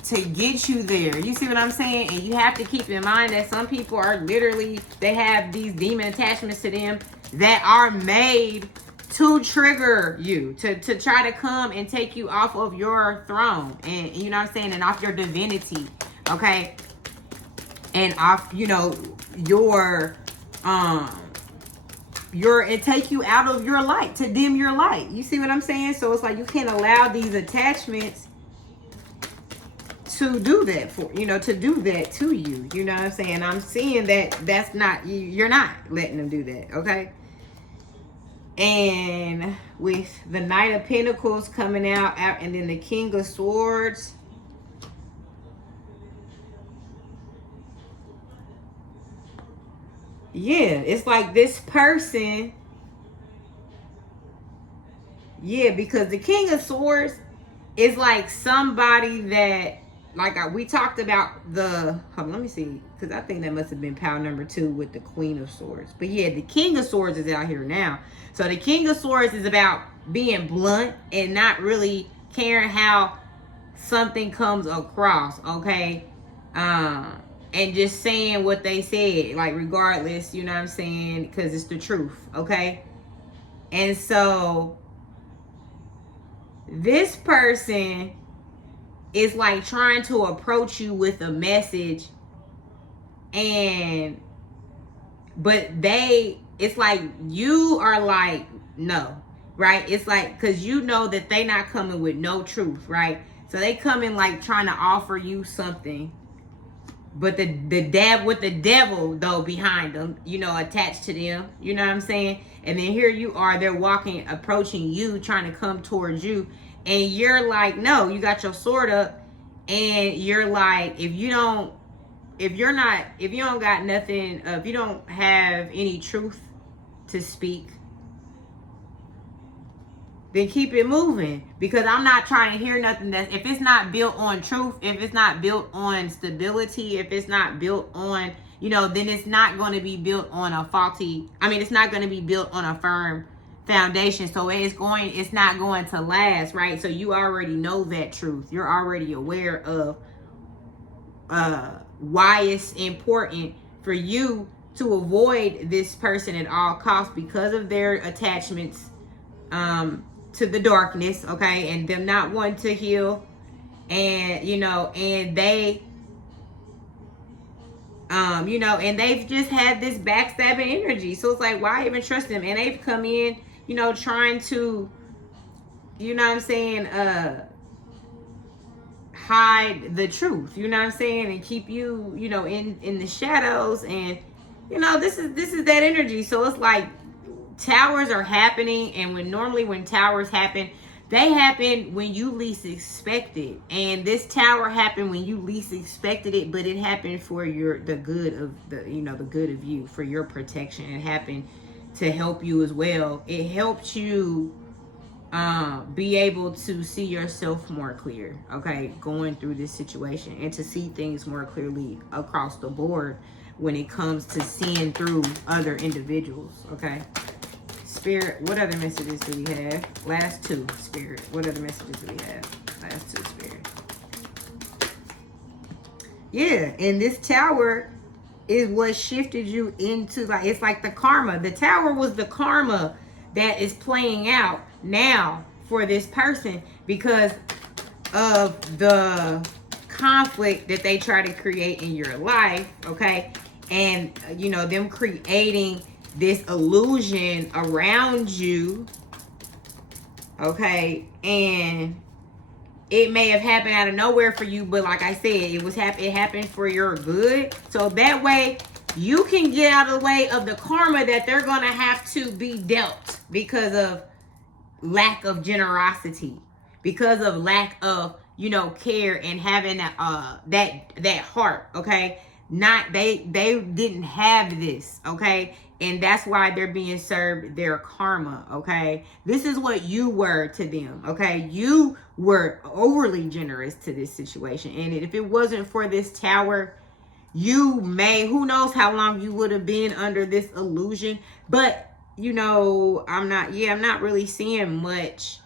to get you there. You see what I'm saying? And you have to keep in mind that some people are literally, they have these demon attachments to them that are made to trigger you, to try to come and take you off of your throne, and you know what I'm saying, and off your divinity, okay, and off, your and take you out of your light, to dim your light. You see what I'm saying? So it's like you can't allow these attachments to do that to do that to you. You know what I'm saying? I'm seeing that that's not, you're not letting them do that, okay? And with the Knight of Pentacles coming out, and then the King of Swords, yeah, it's like this person, yeah, because the King of Swords is like somebody that, like we talked about let me see, because I think that must have been pile number 2 with the Queen of Swords. But yeah, the King of Swords is out here now. So the King of Swords is about being blunt and not really caring how something comes across, okay? And just saying what they said, like regardless, you know what I'm saying, because it's the truth, okay? And so this person is like trying to approach you with a message, but it's like you are like, no, right? It's like, because you know that they not coming with no truth, right? So they come in like trying to offer you something, but the devil though behind them, attached to them, you know what I'm saying? And then here you are, they're approaching you, trying to come towards you, and you're like, no, you got your sword up, and you're like, if you don't got nothing, if you don't have any truth to speak, then keep it moving, because I'm not trying to hear nothing if it's not built on truth, if it's not built on stability, if it's not built on, then it's not going to be built on it's not going to be built on a firm foundation. So it's not going to last, right? So you already know that truth. You're already aware of why it's important for you to avoid this person at all costs, because of their attachments to the darkness, okay, and them not wanting to heal, and and they and they've just had this backstabbing energy. So it's like, why even trust them? And they've come in, trying to, you know what I'm saying, hide the truth, you know what I'm saying, and keep you, in the shadows. And this is that energy. So it's like towers are happening, and when towers happen, they happen when you least expect it. And this tower happened when you least expected it, but it happened for the good of you, for your protection. It happened to help you as well. It helped you be able to see yourself more clear, okay, going through this situation, and to see things more clearly across the board when it comes to seeing through other individuals, okay? Spirit, what other messages do we have? Last 2, Spirit. What other messages do we have? Last 2, Spirit. Yeah, and this tower is what shifted you into, like, it's like the karma. The tower was the karma that is playing out now for this person because of the conflict that they try to create in your life, okay? And you know, them creating this illusion around you, okay? And it may have happened out of nowhere for you, but like I said, it happened for your good. So that way you can get out of the way of the karma that they're gonna have to be dealt because of lack of generosity, because of lack of, you know, care and having that heart, okay? Not they didn't have this, okay? And that's why they're being served their karma, okay? This is what you were to them, okay? You were overly generous to this situation. And if it wasn't for this tower, you may, who knows how long you would have been under this illusion. But you know, I'm not really seeing much.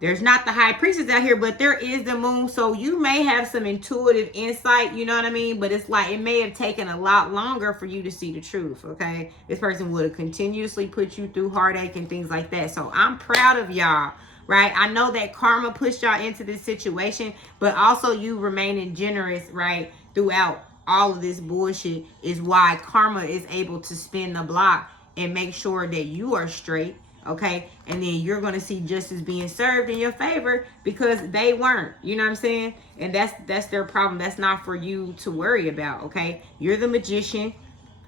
There's not the high priestess out here, but there is the moon. So you may have some intuitive insight, you know what I mean? But it's like, it may have taken a lot longer for you to see the truth, okay? This person would have continuously put you through heartache and things like that. So I'm proud of y'all, right? I know that karma pushed y'all into this situation, but also you remaining generous, right, throughout all of this bullshit is why karma is able to spin the block and make sure that you are straight, okay? And then you're going to see justice being served in your favor because they weren't. You know what I'm saying? And that's their problem. That's not for you to worry about, okay? You're the magician.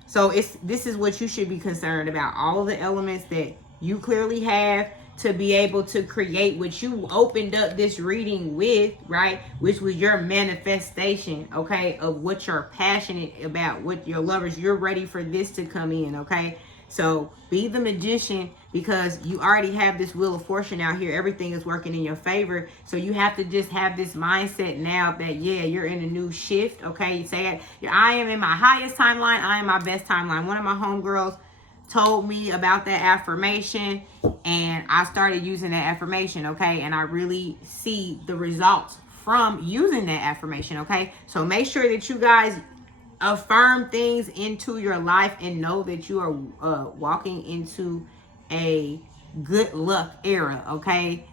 So this is what you should be concerned about. All of the elements that you clearly have to be able to create what you opened up this reading with, right? Which was your manifestation, okay, of what you're passionate about, what your lovers, you're ready for this to come in, okay? So be the magician because you already have this wheel of fortune out here. Everything is working in your favor. So you have to just have this mindset now that, yeah, you're in a new shift, okay? You say, I am in my highest timeline. I am my best timeline. One of my homegirls told me about that affirmation and I started using that affirmation, okay? And I really see the results from using that affirmation, okay? So make sure that you guys affirm things into your life and know that you are walking into a good luck era, okay?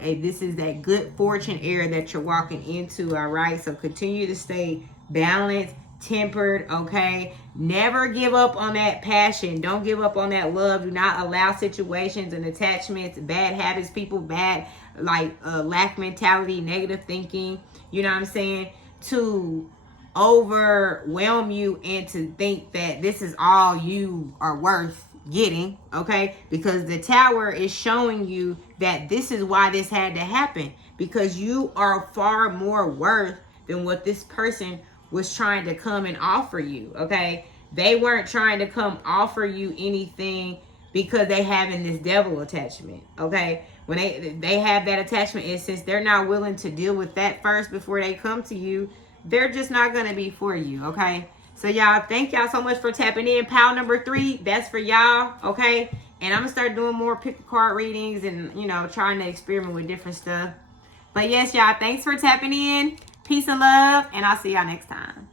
This is that good fortune era that you're walking into, all right? So continue to stay balanced, tempered, okay? Never give up on that passion. Don't give up on that love. Do not allow situations and attachments, bad habits, people, bad, like lack mentality, negative thinking, you know what I'm saying, to overwhelm you and to think that this is all you are worth getting, okay? Because the tower is showing you that this is why this had to happen, because you are far more worth than what this person was trying to come and offer you, okay? They weren't trying to come offer you anything because they having this devil attachment, okay? When they have that attachment, and since they're not willing to deal with that first before they come to you, they're just not going to be for you, okay? So y'all, thank y'all so much for tapping in. Pile number 3, that's for y'all, okay? And I'm going to start doing more pick a card readings and, you know, trying to experiment with different stuff. But yes, y'all, thanks for tapping in. Peace and love, and I'll see y'all next time.